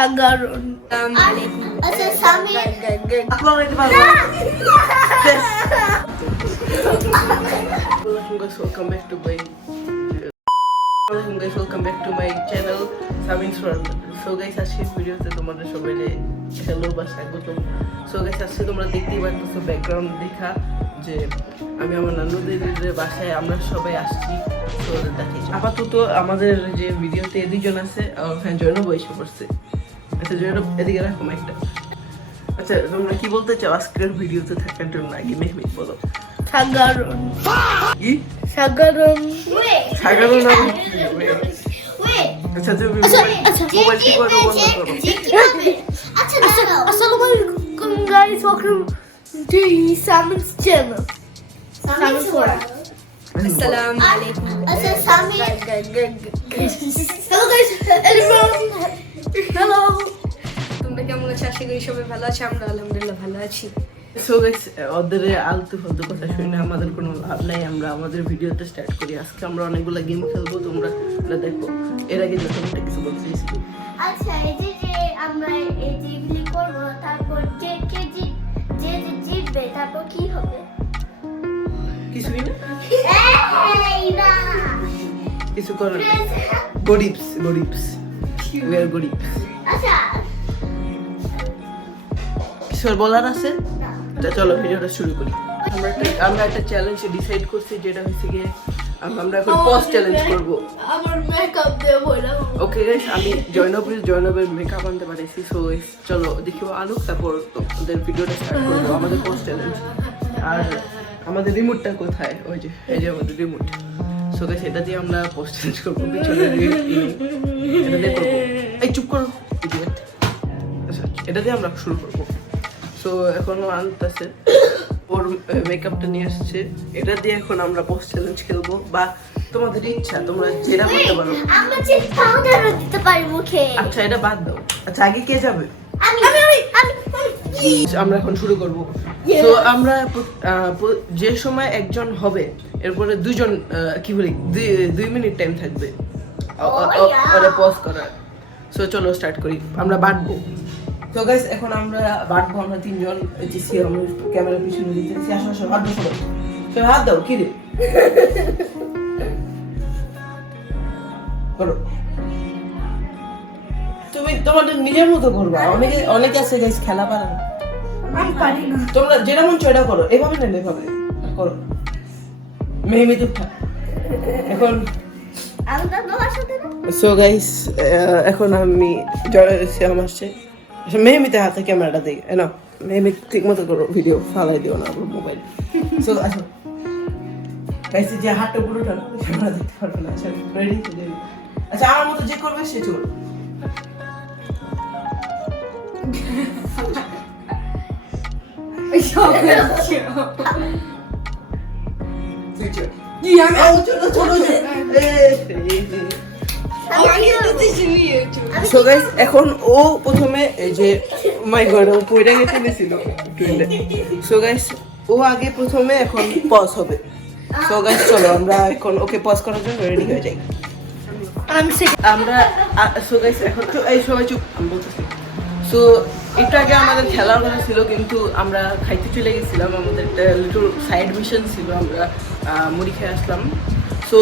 সাগরণ আচ্ছা Sami welcome back to my channel Samin's World. So guys, আজকের ভিডিওতে তোমাদের সবাইকে হ্যালো বা স্বাগতম। সো গাইস, আজকে তোমরা দেখতেই পাচ্ছ ব্যাকগ্রাউন্ড দেখা যে আমি আমার নানুদের বাসায় আমরা সবাই আসছি। তো দেখি আপাতত আমাদের যে ভিডিওতে দুইজন আছে আর ফ্যান জয়নব এসে পড়ছে। আচ্ছা জয়নব এদিকে রাখো মাইকটা। আচ্ছা তোমরা কি বলতে চাও আজকের ভিডিওতে থাকার জন্য? আগে মেহমিদ বলো। সাগরণ কি সাগরণ সাগরণ আচ্ছা তুমি মোবাইল কি করো বন্ধ করো। আচ্ছা দাঁড়াও আসসালামু আলাইকুম guys, welcome to Samin's channel. Samin's World. আসসালামু আলাইকুম আচ্ছা Sami Hello guys, everyone. Hello. তোমরা কেমন আছো? আশা করি সবাই ভালো আছে। আমরা আলহামদুলিল্লাহ ভালো আছি। সো গাইস, ওদের আলতু ফালতু কথা শুনে আমাদের কোনো লাভ নাই। আমরা আমাদের ভিডিওতে স্টার্ট করি। আজকে আমরা অনেকগুলো গেম খেলবো, তোমরা দেখো। এর আগে যখন কিছু বলছিস আচ্ছা এই যে আমরা এই যেগুলি করব তারপর যে জিতবে তারপর কি হবে? কিছুই না, এই না কিছু করো না। গরিবস we are গরিবস। আচ্ছা কিছু আর বলার আছে? না তা চলো ভিডিওটা শুরু করি। আমরা একটা চ্যালেঞ্জ ডিসাইড করছি, যেটা হচ্ছে গিয়ে আমরা এখন পজ চ্যালেঞ্জ করবো। আমার মেকআপ দিয়ে বইলা ওকে গাইস, আমি জয়নবের মেকআপ আনতে পারিছি। সো চলো দেখি ও আনুক, তারপর ওদের ভিডিওটা স্টার্ট করবো। আমাদের পোস্ট চ্যালেঞ্জ। আর আমাদের রিমোটটা কোথায়? ওই যে এই যে আমাদের রিমোট। সো গাইস, এটা দিয়ে আমরা পোস্ট চ্যালেঞ্জ করবো। পিছনে এটা দিয়ে করবো। এই চুপ করো ইডিয়েট। আচ্ছা এটা দিয়ে আমরা শুরু করবো। সো এখনো আনতেছে, ওর মেকআপটা নিয়ে আসছে। এটা দিয়ে এখন আমরা পোস্ট চ্যালেঞ্জ খেলবো, বা তোমাদের ইচ্ছা, তোমরা যেটা করতে পারো। আমরা যে পাউডার দিতে পারি মুখে। আচ্ছা এটা বাদ দাও। আচ্ছা আগে কে যাবে? আমি আমরা এখন শুরু করব। তো আমরা যে সময় একজন হবে, এরপরে দুজন কি বলি 2 মিনিট টাইম থাকবে ওরা পজ করার। সো চলো স্টার্ট করি। আমরা বাটবো। তো গাইস এখন আমরা বাটবো, আমরা তিনজন। জিসি আমরা ক্যামেরার পিছনে দিতেছি। আসো আসো হাত দাও সবাই। সবাই হাত দাও। কি রে করো, তুমি তোমাদের নিজের মতো করবা। অনেকে আছে গাইস খেলা পারে না। আমি পারি না। তোমরা যেটা মন চায় এটা করো। এভাবে না, এভাবে করো। মেহমিদ উঠা এখন। আমরা তোমার সাথে না সো গাইস এখন আমি শ্যাম আসছে। মেহমিতে হাতে ক্যামেরাটা দিই না। মেহমিদ ঠিক মতো করো, ভিডিও ফালাই দিও না মোবাইল। সো আসো গাইস, যে হাতটা পুরোটা ক্যামেরা দেখতে পারবে না। আচ্ছা রেডি? আচ্ছা আমার মতো যে করবে সে চলো। সো গাইস এখন ও প্রথমে এই যে মাই গড ও পয়রা গেছে নিছিল টুইলে। সো গাইস ও আগে প্রথমে এখন পজ হবে। সো গাইস চলো আমরা এখন ওকে পজ করার জন্য রেডি হয়ে যাই। আমরা সো গাইস এখন এই সবাই চুপ, আমি বলতেছি। সো একটু আগে আমাদের খেলার কথা ছিল, কিন্তু আমরা খাইতে চলে গেছিলাম। আমাদের একটা লিটল সাইড মিশন ছিল, আমরা মুড়ি খেয়ে আসলাম। সো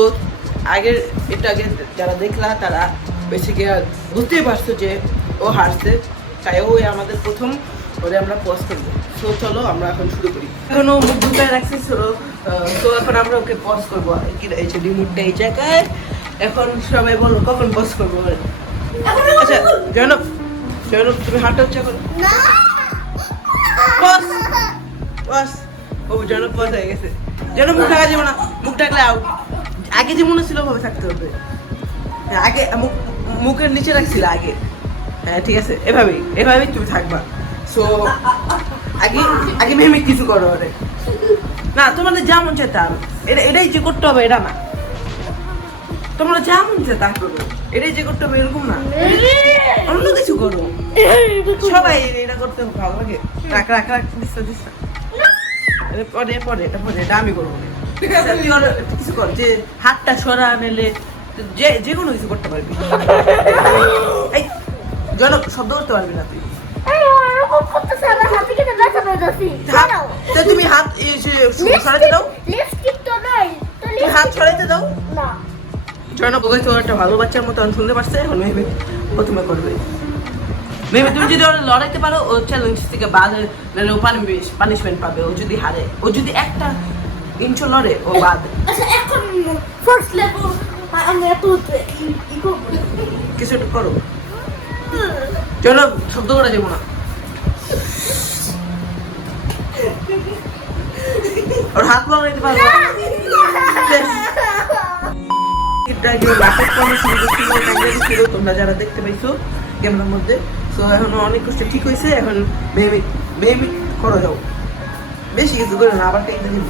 আগের একটু আগে যারা দেখলা তারা বেসিকে বুঝতেই পারছো যে ও হারছে, তাই ওই আমাদের প্রথম ওরে আমরা পজ করবো। সো চলো আমরা এখন শুরু করি। এখন ও মুখ ঢুকায় রাখছে। তো এখন আমরা ওকে পজ করবো। এই যে রিমোটটা এই জায়গায়। এখন সবাই বলো কখন পজ করবো। আচ্ছা জয়নব তুমি হাঁটা হচ্ছে এখন। না বস বস ও জনক পথ হয়ে গেছে। জনক মুখ ঢাকা যাবে না, মুখ ঢাকলে আউট। আগে যে মনে ছিল ভাবে থাকতে হবে। আগে মুখের নিচে রাখছিল আগে। হ্যাঁ ঠিক আছে, এভাবেই তুমি থাকবা। সো আগে মেহমিদ কিছু করো ওরে না। তোমাদের যা মন চায় তা, এটাই যে করতে হবে এটা না। তোমরা যা মন চায় তা করো, এটাই যে করতে হবে এরকম না। অন্য কিছু করো। সবাই এটা করতে ভালো লাগে। রাখ দিচ্ছা পরে এটা আমি করবো। কিছু কর, যে হাতটা সরা নিলে যে কোনো কিছু করতে পারবি। জনক শব্দ করতে পারবি না তুই এই ওরকম করতেছে আমার হাতে কেটে ব্যথা পেয়ে যাচ্ছি দাঁড়াও তো তুমি হাত সরাইতে দাও লিপস্টিক তো নাই তো তুমি হাত সরাইতে দাও না জনক ওকে তো একটা ভালো বাচ্চার মতো শুনতে পারছে এখন মেবি প্রথমে করবে মেবি তুমি যদি ওরা লড়াইতে পারো ও চ্যালেঞ্জ থেকে বাদ নাহলে ও পানিশমেন্ট পাবে ও যদি হারে ও যদি একটা ইঞ্চ লড়ে ও বাদ আচ্ছা এখন ফার্স্ট লেভেল আমরা এত কিছু একটা করো জনক শব্দ করা যাবো না ওর হাত লড়াইতে পারবো তোমরা যারা দেখতে পাইছো ক্যামেরার মধ্যে তো এখন অনেক কষ্ট ঠিক হয়েছে এখন মেয়ে করো যাও বেশি কিছু করো না আবার কেটে দিব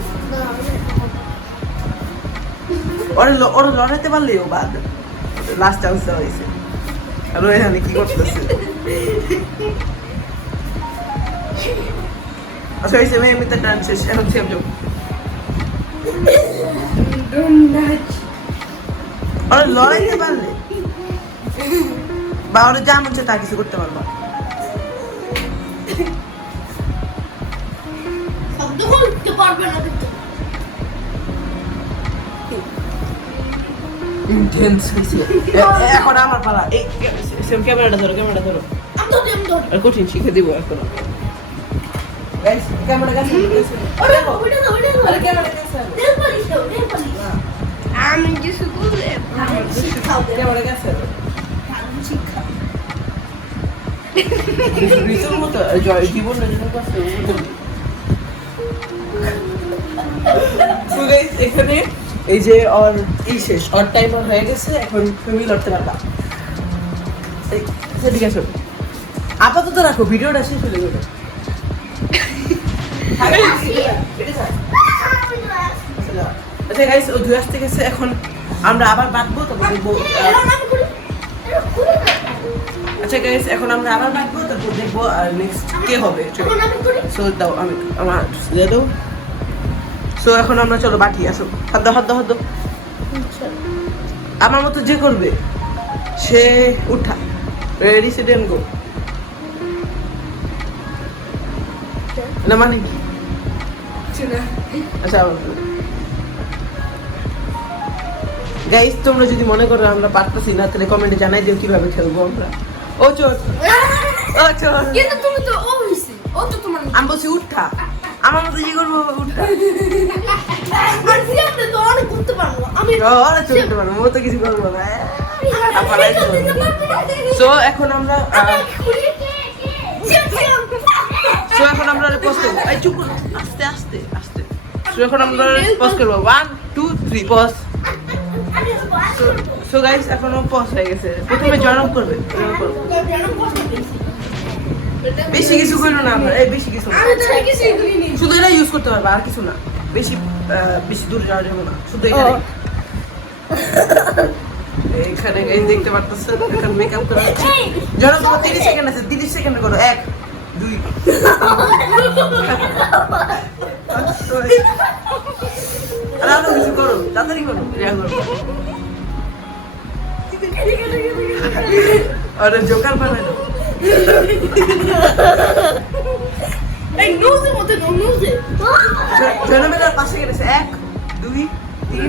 ওরা লড়াইতে পারলে ও বাদ লাস্ট চান্স দেওয়া হয়েছে আর ও এখানে কি করতেছে আচ্ছা হয়েছে মেয়ে মিতে ডান্স শেষ এখন সেম যাও ওরা লড়াইতে পারলে বা ওরা যা মন চায় তা কিছু করতে পারবা শব্দ করতে পারবে না কিন্তু ইন্টেন্স হয়েছে এখন আমার পালা এই সেম ক্যামেরাটা ধরো আমি তো দেম ধর আর কঠিন শিখে দিব এখন গাইস ক্যামেরা কাছে ওরে ওইটা দাও আরে ক্যামেরা কাছে নেল পালিশ দাও নেল পালিশ আমি কিছু বললে শিখাও ক্যামেরা কাছে শিক্ষা রিসের মতো জয় জীবন রচনা করছে তো গাইস এখানে এই যে ওর শেষ ওর টাইমার হয়ে গেছে এখন তুমি লড়তে পারবা ঠিক আছে আপাতত রাখো ভিডিওটা শেষ হয়ে গেল আচ্ছা গাইস ও ধুয়ে আসতে গেছে এখন আমরা আবার বাঁধবো তারপর দেখবো আচ্ছা গাইস এখন আমরা আবার বাঁধবো তারপর দেখবো নেক্সট কে হবে সো দাও আমি আমার দিয়ে দাও সো এখন আমরা চলো বাকি আসো হাত দাও আমার মতো যে করবে সে উঠা রেডি সেট এন্ড গো না মানে কি আচ্ছা গাইস তোমরা যদি মনে করো আমরা পারতেছি না তাহলে কমেন্টে জানাই দিও কিভাবে খেলবো আমরা ও চোর কিন্তু তুমি তো ও হইছে ও তো তোমার আমি বলছি উঠা আমার মতো যে করবো উঠা আর সিয়ামতে তো অনেক করতে পারবো আমি ওরা চলতে পারবো ও তো কিছু করবো না সো এখন আমরা সো এখন আমরা পোস্ট করবো এই চুপ করো আস্তে আস্তে আস্তে সো এখন আমরা পোস্ট করবো 1 2 3 পজ সো গাইস এখন পজ হয়ে গেছে প্রথমে জনক করবে বেশি কিছু করলো না আমরা এই বেশি কিছু না শুধু এটা ইউজ করতে পারবে আর কিছু না বেশি বেশি দূর যাওয়া যাবে না শুধু এখানে এখানে গাইস দেখতে পারতেছেন এখন মেকআপ করা হচ্ছে জনক তোমার 30 সেকেন্ড আছে 30 সেকেন্ড করো 1 2 আর আরো কিছু করো তাড়াতাড়ি করো রিয়া করো আরে জোকার বানানো এই নোজে মতে নোজে জনমের পাশে গেছে 1 2 3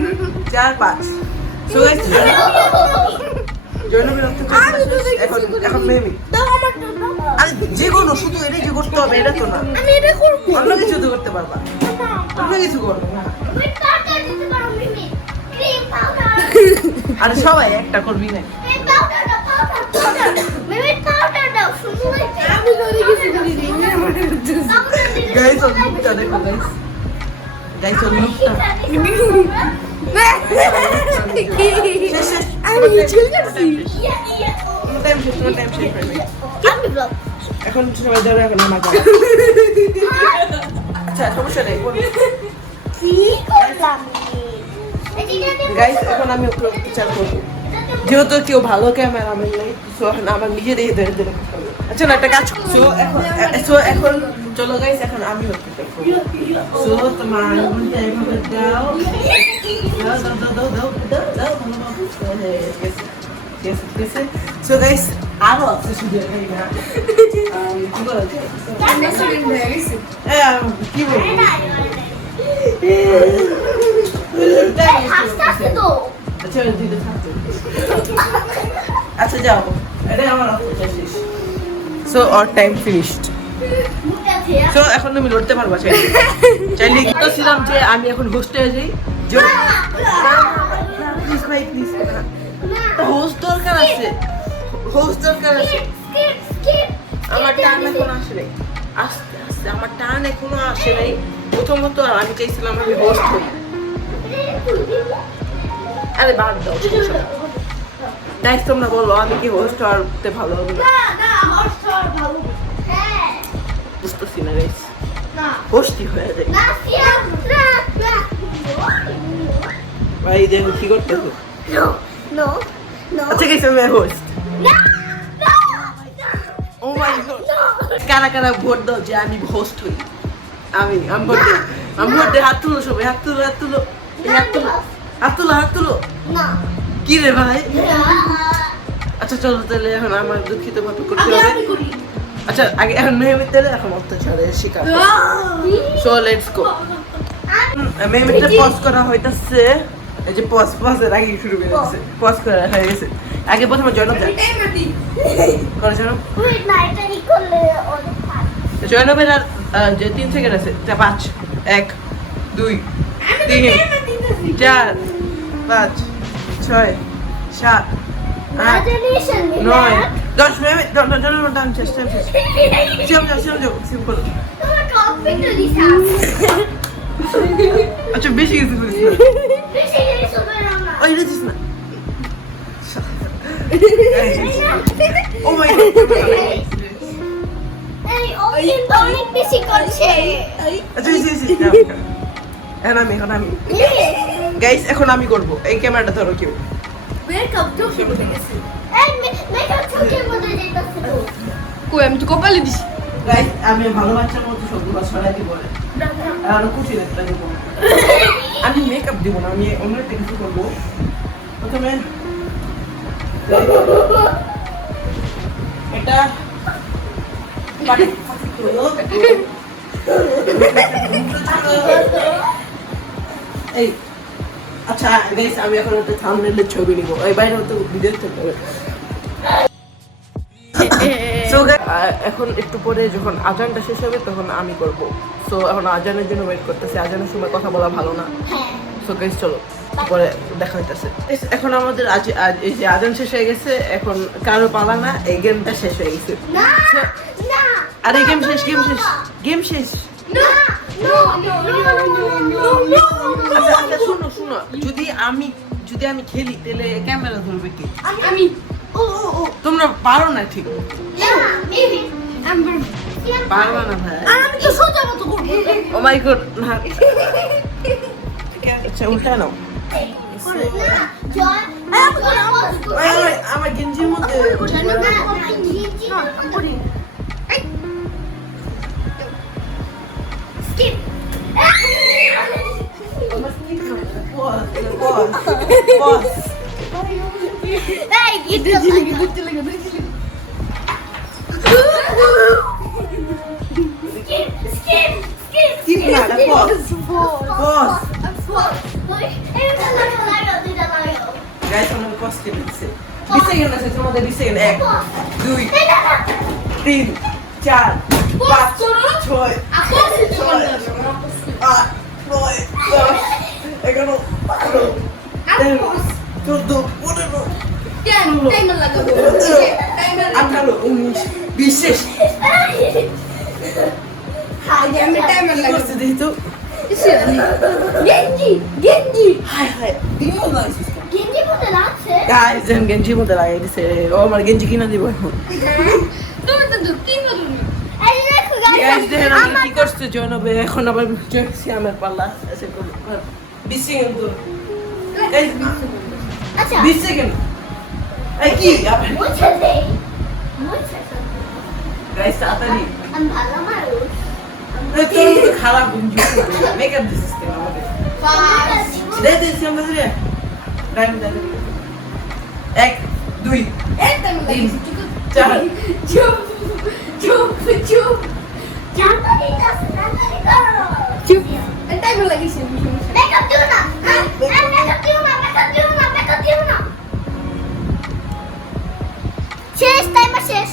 4 5 সো গাইস জনমের এখন এখন মেমি দাও আমার দাও আরে যে কোনো শুধু এটাই যে করতে হবে এটা তো না আমি এটা করব অন্য কিছু তো করতে পারবা অন্য কিছু করবো না আরে সবাই একটা করবি না আমি ধরে কিছু করি নি গাইস ওর লুকটা দেখো গাইস গাইস ওর লুকটা আমি চিল করছি এখন সবাই ধরে এখন আমার আচ্ছা সমস্যা নেই গাইস এখন আমি ওকে বিচার করবো যেহেতু কেউ ভালো ক্যামেরা আমি নেই সো এখন আমার নিজে দেখে ধরে ধরে আচ্ছা না একটা কাজ সো এখন চলো গাইস এখন আমি ওকে করবো সো তোমার আঙুলটা এভাবে দাও দাও দাও দাও দাও দাও দাও সো গাইস আরো আছে শুধু এখানে না কি বলা যায় Student হয়ে গেছে। কি বলবো আস্তে আস্তে তো আচ্ছা দিতে থাকতো আচ্ছা যাও এটা আমার শেষ সো অর টাইম ফিনিশড মুখে আছে সো এখন তুমি লড়তে পারবা চাইলে চাইলে কি ছিলাম যে আমি এখন হোস্টে যাই প্লিজ ভাই প্লিজ হোস্ট দরকার আছে হোস্ট দরকার আছে স্কিপ স্কিপ আমার টান এখন আসে নাই আস্তে আস্তে আমার টান এখনো আসে নাই প্রথমত আমি চাইছিলাম আমি হোস্ট হই আরে বাদ দাও গাইস তোমরা বলো আমি কি হোস্ট হতে ভালো হবে না না আমার স্টোর ভালো হ্যাঁ বুঝতেছি না গাইস না হোস্টই হয়ে যায় না সিয়াম না না ভাই দেখো কি করতে হবে নো নো নো আচ্ছা গাইস আমি হোস্ট না না ও মাই গড কারা কারা ভোট দাও যে আমি হোস্ট হই আমি ভোট দিই আমি ভোট দিই হাত তুলো সবাই হাত তুলো হাত তুলো এই হাত তুলো হাত তুলো হাত তুলো না কি রে ভাই আচ্ছা চলো তাহলে এখন আমার দুঃখিত ভাবে করতে হবে আচ্ছা আগে এখন মেহমেদ তাহলে এখন অত্যাচারের শিকার সো লেটস গো মেহমেদটা পজ করা হইতাছে এই যে পজের আগে শুরু করে দিচ্ছে পজ করা হয়ে গেছে আগে প্রথমে জয়নব যায় করে জয়নব ওয়েট না এটা ই করলে অনেক ভালো জয়নবের আর যে 3 সেকেন্ড আছে 5 1 2 3 4 5 6 7 8 Imagination 9 10 মিনিট জয়নবের টাইম শেষ সিম করো তোমার কম্পিউটার দিছা আচ্ছা বেশি কিছু বলিস না বেশি কিছু বলো না ওই রেজিস না ও মাই গড এই ও কিন্তু অনেক বেশি করছে আচ্ছা এখন আমি গাইস এখন আমি করব এই ক্যামেরাটা ধরো কেউ মেকআপ তো শুরু হয়ে গেছে এই মেকআপ চোখের মধ্যে যাইতাছে তো কই আমি তো কপালে দিছি। গাইস আমি ভালো বাচ্চার মতো সবগুলো ছড়াই দিব আর কুচি দেখতে দিব আমি মেকআপ দিব না আমি অন্য একটা কিছু করবো প্রথমে এটা এই আচ্ছা গাইস আমি এখন একটা থাম্বনেলের ছবি নিব এই বাইরে তো ভিডিও করতে হবে সো এখন একটু পরে যখন আজানটা শেষ হবে তখন আমি করব সো এখন আজানের জন্য ওয়েট করতেছি আজানের সময় কথা বলা ভালো না হ্যাঁ সো গাইস চলো পরে দেখা হইতাছে এখন আমাদের আজ এই যে আজান শেষ হয়ে গেছে এখন কারো পালা না এই গেমটা শেষ হয়ে গেছে না না আর এই গেম শেষ গেম শেষ না নো নো নো আচ্ছা আচ্ছা শুনো শুনো যদি আমি খেলি তাহলে ক্যামেরা ধরবে কি আমি ও ও তোমরা পারো না ঠিক না মেবি আমি পারবা না ভাই আমি তো সোজা মতো করব ও মাই গড না আচ্ছা উল্টা নাও জয় আমার গেঞ্জির মধ্যে স্কিপ এই গিট স্কিপ স্কিপ স্কিপ Skip না, এটা pause. Pause. এই লাগা দিদা লাগা Guys, I'm gonna pause ke দিচ্ছে 20 সেকেন্ড আছে তোমাদের 20 সেকেন্ড 1 2 3 4 5 6 আমি টাইমার লাগাই গেঞ্জি গেঞ্জি গেঞ্জি মধ্যে লাগছে মধ্যে লাগাই দিছে ও আমার গেঞ্জি কিনা দিব এখন তুমি তো তিন না তুমি এই দেখো গাইস দেখেন আমি কি করতে জনবে এখন আবার চলছি আমার পাল্লা এসে করব 20 সেকেন্ড তো গাইস আচ্ছা 20 সেকেন্ড এই কি আবার মুছে দে গাইস তাড়াতাড়ি আমি ভালো মানুষ এই তো খারাপ গেঞ্জি মেকআপ দিছিস কেন আমাকে দে দে সামনে দে টাইম দে 1 2 এই টাইম লাগিয়েছে 4 চুপ চুপ চুপ জানতো দিতাছ না করো চুপ এই টাইম লাগিয়েছে মেকআপ দিও না মেকআপ দিও না মেকআপ দিও না শেষ টাইমার শেষ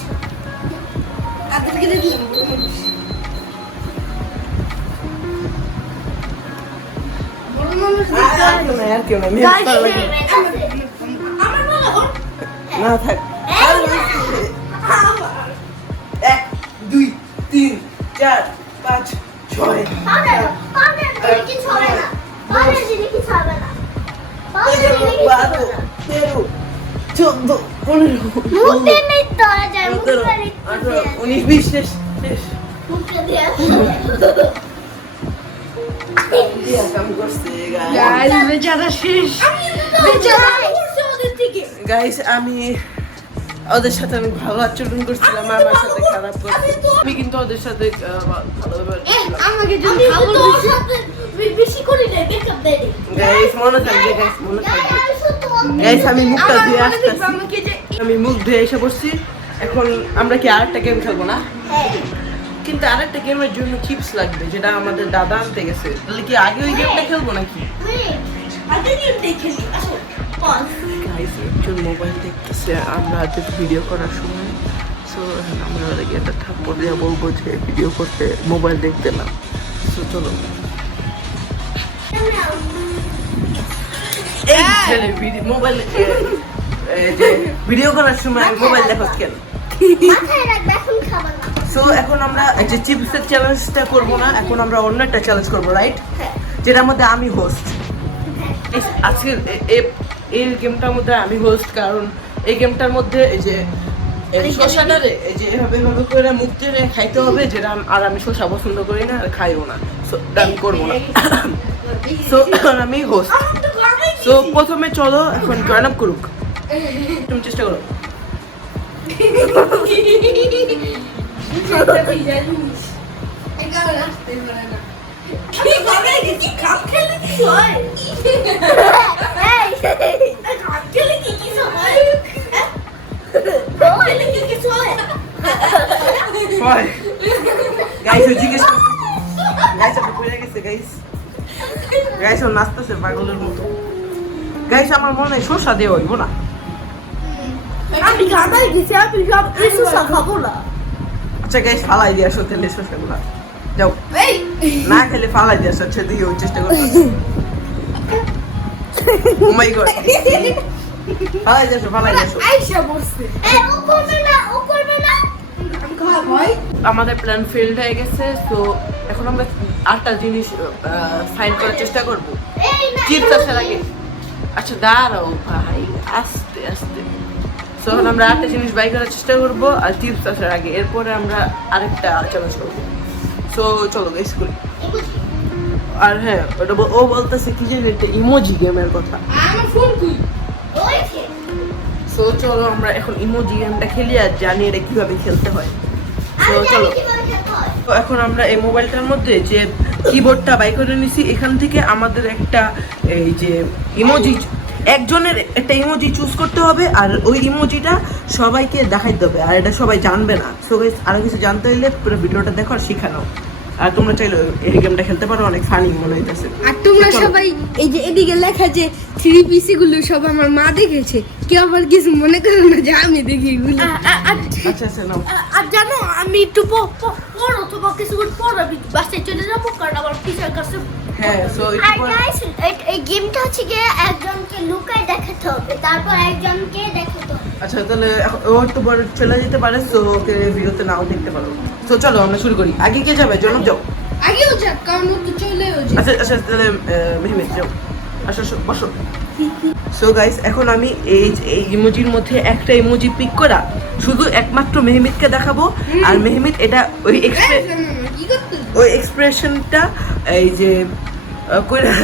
আগে থেকে দিলাম বড় মানুষ আর কেউ না মেহেমেদ পারা লাগে আমার বলা ওর না থাক 1 2 3 4 5 6 পাউডার দিলে কিছু হবে না পাউডার দিলে কিছু হবে না পাউডার দিলে কিছু হবে না 13 14 15 মুখে মিট হয়ে যায় মুখে 19 20 শেষ শেষ মুখে দিয়ে দিয়া কাম করছে গাইস বেচারা শেষ বেচারা উঠছে ওদের থেকে গাইস আমি ওদের সাথে আমি ভালো আচরণ করছিলাম আমার সাথে খারাপ করছি আমি কিন্তু ওদের সাথে ভালো ব্যবহার করছিলাম আমাকে আমি যদি তো খাবার ওর সাথে বেশি করি না মেকআপ দেই গাইস মনে থাকবে গাইস মনে থাকবে গাইস আমি মুখটা ধুয়ে আসতেছি আমাকে যে আমি মুখ ধুয়ে এসে বসছি এখন আমরা কি আরেকটা গেম খেলবো না কিন্তু আরেকটা গেমের জন্য চিপস লাগবে যেটা আমাদের দাদা আনতে গেছে তাহলে কি আগে ওই গেমটা খেলবো নাকি আগে কি দেখে নি আসো পজ গাইস একজন মোবাইল দেখতেছে আমরা আজ ভিডিও করার সময় সো আমরা ওদেরকে একটা থাপ্পড় দিয়ে বলবো যে ভিডিও করতে মোবাইল দেখতে না সো চলো এই ছেলে মোবাইল যে ভিডিও করার সময় মোবাইল দেখো কেন মাথায় রাখবে এখন খাবার না সো এখন আমরা যে চিপসের চ্যালেঞ্জটা করব না এখন আমরা অন্য একটা চ্যালেঞ্জ করব রাইট যেটার মধ্যে আমি হোস্ট আজকে এই গেমটার মধ্যে আমি হোস্ট কারণ এই গেমটার মধ্যে এই যে শসাটারে এই যে এভাবে এভাবে করে মুখ দিয়ে খাইতে হবে যেটা আর আমি শসা পছন্দ করি না আর খাইও না সো আমি করবো না সো আমি হোস্ট তো প্রথমে চলো এখন জয়েন আপ করুক তুমি চেষ্টা করো এগারো আসতে পারে না আমি বাবা কি কাপ খেলে কি হয় কাপ খেলে কি কিছু হয় খেলে কি কিছু হয় হয় গাইস জিজ্ঞেস গাইস আপনি কইরা গেছে গাইস ও নাচতেছে পাগলের মতো গাইস আমার মনে হয় শসা দিয়ে হইব না আমি গাদাই গেছি আমি সব কিছু খাবো না আচ্ছা গাইস ফালাই দিয়ে আসো তেলে শসাগুলা যাও এই না খেলে ফালাই দিয়ে আসো আচ্ছা দিয়ে ওই চেষ্টা করো ও মাই গড ফালাই দিয়ে আসো আইসা বসছে ও করবে না আমি খাওয়া ভাই আমাদের প্ল্যান ফেলড হয়ে গেছে তো এখন আমরা আটটা জিনিস ফাইন্ড করার চেষ্টা করব এই না চিপস আসার আগে আচ্ছা দাঁড়াও ভাই আস্তে আস্তে সো এখন আমরা আটটা জিনিস বাই করার চেষ্টা করব আর চিপস আসার আগে এরপরে আমরা আরেকটা চ্যালেঞ্জ করবো সো চলো গাইস করি আর হ্যাঁ ওটা ও বলতেছে কি যে একটা ইমোজি গেমের কথা আমার ফোন কই ওই সো চলো আমরা এখন ইমোজি গেমটা খেলি আর জানি এটা কিভাবে খেলতে হয় তো আমি চলো জানি কিভাবে খেতে হয় তো এখন আমরা এই মোবাইলটার মধ্যে যে কিবোর্ডটা বাই করে নিছি এখান থেকে আমাদের একটা এই যে ইমোজি একজনের একটা ইমোজি চুজ করতে হবে আর ওই ইমোজিটা সবাইকে দেখাইতে হবে আর এটা সবাই জানবে না সো গাইস আরো কিছু জানতে হইলে পুরো ভিডিওটা দেখো আর শিখে নাও আর তোমরা চাইলে এই গেমটা খেলতে পারো অনেক ফানি মনে হইতেছে আর তোমরা চলো। সবাই এই যে এদিকে লেখা যে 3PC গুলো সব আমার মা দেখেছে কেউ আবার কিছু মনে করো না যে আমি দেখি এগুলো আচ্ছা আচ্ছা নাও আর জানো আমি একটু পড়ো তোমার কিছু পর আমি বাসায় চলে যাবো কারণ আমার টিচার কাছে হ্যাঁ সো আর গাইস এই গেমটা হচ্ছে কি একজনকে লুকায় দেখাতে হবে তারপর একজনকে দেখাতে হবে আচ্ছা তাহলে ও একটু বড় চলে যেতে পারে সো ওকে ভিডিওতে নাও দেখতে পারো তো চলো আমরা শুরু করি আগে কে যাবে জনক যাও আগেও যাক কারণ ও তো চলেও যায় আচ্ছা আচ্ছা তাহলে মেহমেদ যাও আসো আসো বসো সো গাইস এখন আমি এই ইমোজির মধ্যে একটা ইমোজি পিক করা শুধু একমাত্র মেহমেদকে দেখাবো আর মেহমেদ এটা ওই কি করতে ওই এক্সপ্রেশনটা এই যে কইরা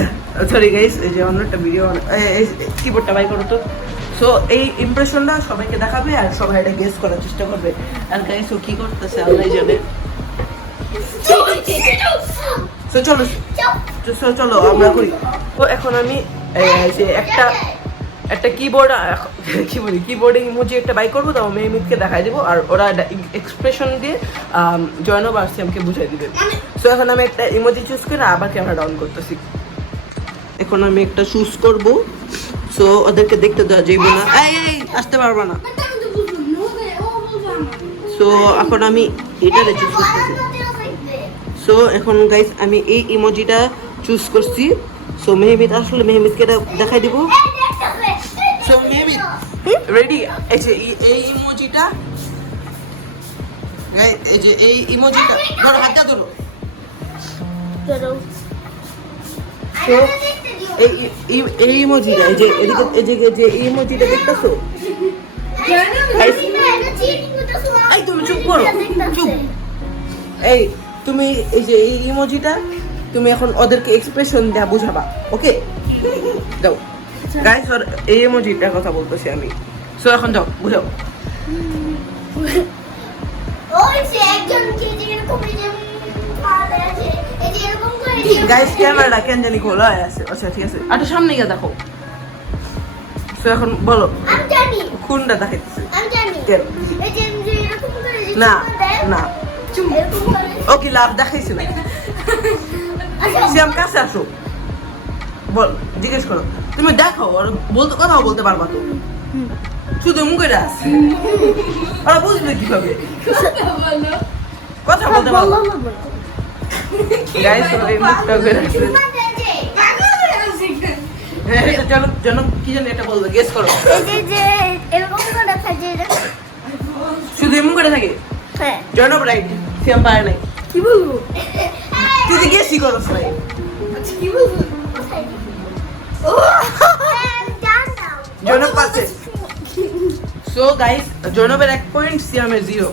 সরি গাইস এই যে অন্যটা ভিডিও কিবোর্ডটা বাই করো তো সো এই ইমপ্রেশনটা সবাইকে দেখাবে আর সবাই এটা গেস করার চেষ্টা করবে আর গাইস ও কি করতেছে আল্লাহই জানে সো চলো চলো আমরা করি তো এখন আমি যে একটা কিবোর্ড কি বলি কিবোর্ডে ইমোজি একটা বাই করবো, তাও মেহমিদকে দেখাই দেবো আর ওরা এক্সপ্রেশন দিয়ে জয়নব আর সিয়ামকে বুঝাই দিবে। সো এখন আমি একটা ইমোজি চুজ করে আবার ক্যামেরা ডাউন করতেছি। এখন আমি একটা চুজ করব, সো ওদেরকে দেখতে দেওয়া যাইবে না, এই আসতে পারবা না। সো এখন আমি এটারে চুজ করতেছি। সো এখন গাইস আমি এই ইমোজিটা চুজ করছি। সো মেহমিদ আসলে মেহমিদকে এটা দেখাই দিব। So Mehmid ready? এই যে এই ইমোজিটা, এই যে এই ইমোজিটা ধরো, হাতটা ধরো। সো এই ইমোজিটা, এই যে এদিকে যে এই ইমোজিটা দেখতেছো? এই তুমি চুপ করো, চুপ। এই তুমি এই যে এই ইমোজিটা তুমি এখন ওদেরকে এক্সপ্রেশন দেয়া বুঝাবা, ওকে? দাও গাইস, আর এই ইমোজিটার কথা বলতেছি আমি। সো এখন দাও বুঝাও। গাইস ক্যামেরাটা কেন জানি খোলা আছে। আচ্ছা ঠিক আছে, আচ্ছা সামনে গিয়ে দেখো। সো এখন বলো কোনটা দেখাইতেছে? না না, ওকে লাভ দেখাইছে না। সিয়াম কাছে আসো, বল, জিজ্ঞেস করো। তুমি দেখো, আর বলতে কথাও বলতে পারবা তো, শুধু মুখে আছে, ওরা বুঝবে কিভাবে কথা বলতে পারবো। গাইস ওই মুখটা বের আছে। জনক কি জানি এটা বলবে, গেস করো। শুধু এমন করে থাকে। জনক রাইট, সিয়াম পারে নাই। কি বলবো? তুই তো গেসই করো সবাই। আচ্ছা কি বলবো? জনক পাচ্ছে। সো গাইস জনবের 1 পয়েন্ট, সিয়ামের 0।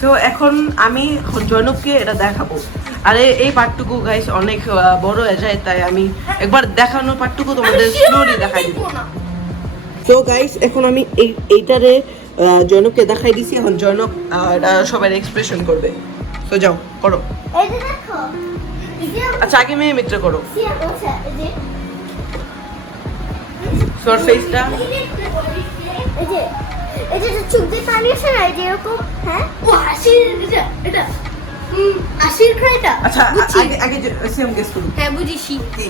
সো এখন আমি জনককে এটা দেখাবো। আরে এই পার্টটুকু গাইস অনেক বড় হয়ে যায়, তাই আমি একবার দেখানো পার্টটুকু তোমাদের স্লোলি দেখাই দিব। সো গাইস এখন আমি এইটারে জনককে দেখাই দিছি। এখন জনক এটা সবার এক্সপ্রেশন করবে। তো যাও করো। আচ্ছা আগে মেয়ে মিত্র করো। সোর ফেসটা চোখ দিয়ে পানি আসে না, এরকম। হ্যাঁ, ও হাসির এটা হাসির খাইটা। আচ্ছা আগে আগে সিয়াম গেস করুন। হ্যাঁ বুঝিছি, কি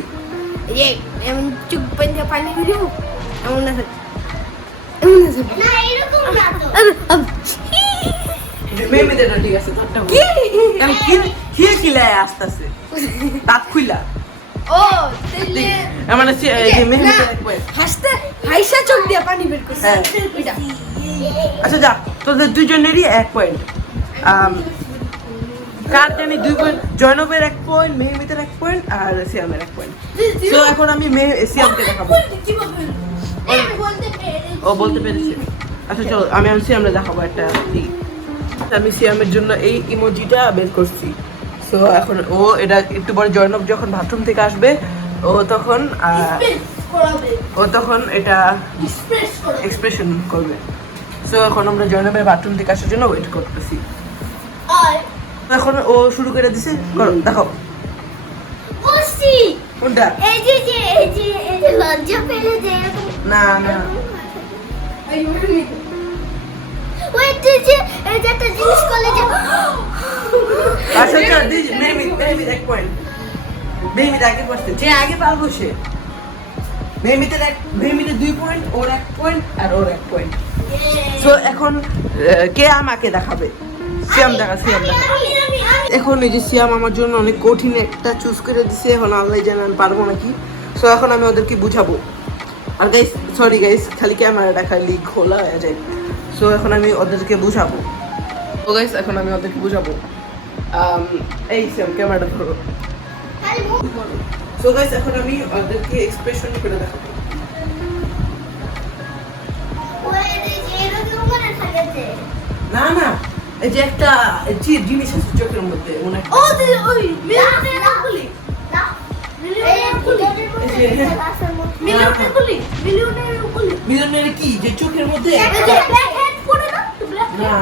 এই যে এমন চুপ পেন্টা পানি দিল এমন আছে, এমন আছে না এরকম না তো। মেয়ে মিত্রটা ঠিক আছে, তোরটা বল। আমি কি খিলায় আসতেছে দাঁত খুইলা। ও তাহলে মানে যে মেয়ে মিত্র হাসতে হাইসা চোখ দিয়ে পানি বের করছে হ্যাঁ। ওইটা। আচ্ছা যা, তোদের দুজনেরই 1 পয়েন্ট। কার জানি 2 পয়েন্ট, জয়নবের 1 পয়েন্ট, মেহমিতের 1 পয়েন্ট আর সিয়ামের 1 পয়েন্ট। তো এখন আমি সিয়ামকে দেখাবো। কি বলবো? ও বলতে পেরেছি। আচ্ছা চলো আমি সিয়ামে দেখাবো একটা কি। আমি সিয়ামের জন্য এই ইমোজিটা বের করছি। সো এখন ও এটা একটু পরে জয়নব যখন বাথরুম থেকে আসবে ও তখন এটা এক্সপ্রেশন করবে। সো এখন আমরা জয়নবের বাথরুম থেকে আসার জন্য ওয়েট করতেছি। এখন ও শুরু করে দিছে, করো দেখাও। বসি কোনটা? এই যে লজ্জা পেলে যে এরকম। না না ওই যে এই যে একটা জিনিস করলে যে আচ্ছা আচ্ছা মেহমিদ 1 পয়েন্ট। মেহমিদ আগে পড়ছে, যে আগে পারবো সে। মেহমিদের 2 পয়েন্ট, ওর 1 পয়েন্ট আর ওর 1 পয়েন্ট। সো এখন কে আমাকে দেখাবে? সিয়াম দেখা। এখন এই যে সিয়াম আমার জন্য অনেক কঠিন একটা চুজ করে দিছে। এখন আল্লাহ জানে আমি পারবো নাকি। সো এখন আমি ওদেরকে বুঝাবো। আর গাইস সরি গাইস, খালি ক্যামেরাটা খালি খোলা হয়ে যায়। সো এখন আমি ওদেরকে বুঝাবো। তো গাইস এখন আমি ওদেরকে বুঝাবো। এই সিয়াম ক্যামেরাটা ধরো। সো গাইস এখন আমি ওদেরকে এক্সপ্রেশন করে দেখাবো। ওই যে এরকম করে থাকে যে না না, এই যে একটা জিনিস আছে চোখের মধ্যে মনে হয়। ও দিদি ওই মিলিয়নের গুলি। না মিলিয়নের গুলি। মিলনের কি যে চোখের মধ্যে? না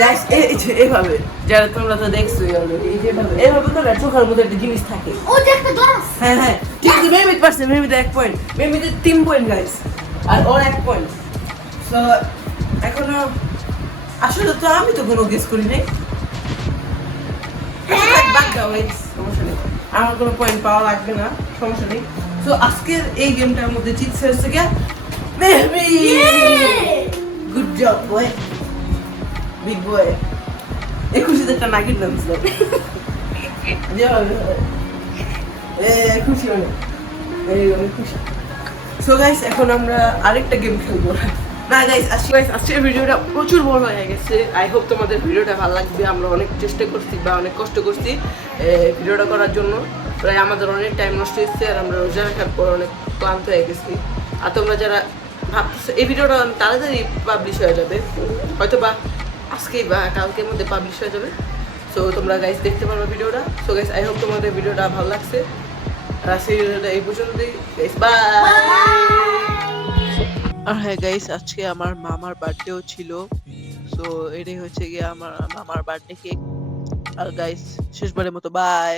গাইস এই যে এইভাবে যারা তোমরা তো দেখছোই অলরেডি, এই যেভাবে এইভাবে করে চোখের মধ্যে একটা জিনিস থাকে। ও যে একটা গ্লাস। হ্যাঁ হ্যাঁ ঠিক মেহমিদ পারছে, মেহমিদ 1 পয়েন্ট, মেহমিদের 3 পয়েন্ট গাইস, আর ওর 1 পয়েন্ট। সো এখনো আসলে তো আমি তো কোনো গেস করি নাই। সমস্যা নেই, আমার কোনো পয়েন্ট পাওয়া লাগবে না, সমস্যা নেই। তো আজকের এই গেমটার মধ্যে জিতছে হচ্ছে গিয়া Mehmid. Good job boy, big boy. 21 একটা নাগিন ডান্স খুশি অনেক, অনেক খুশি। সো গাইস এখন আমরা আরেকটা গেম খেলবো না গাইস। আজকের ভিডিওটা প্রচুর বড় হয়ে গেছে। আই হোপ তোমাদের ভিডিওটা ভালো লাগবে। আমরা অনেক চেষ্টা করছি বা অনেক কষ্ট করছি ভিডিওটা করার জন্য। প্রায় আমাদের অনেক টাইম নষ্ট হচ্ছে, আর আমরা রোজা রাখার পর অনেক ক্লান্ত হয়ে গেছি। আর তোমরা যারা ভাবতেছো এই ভিডিওটা তাড়াতাড়ি পাবলিশ হয়ে যাবে, হয়তো বা আজকেই বা কালকের মধ্যে পাবলিশ হয়ে যাবে। সো তোমরা গাইস দেখতে পারবে ভিডিওটা। সো গাইস আই হোপ তোমাদের ভিডিওটা ভালো লাগছে। আর আজকের ভিডিওটা এই পর্যন্তই গাইস, বাই। আর হ্যাঁ গাইস, আজকে আমার মামার বার্থডেও ছিল। সো এটাই হচ্ছে গিয়ে আমার মামার বার্থডে কেক। আর গাইস শেষবারের মতো বাই।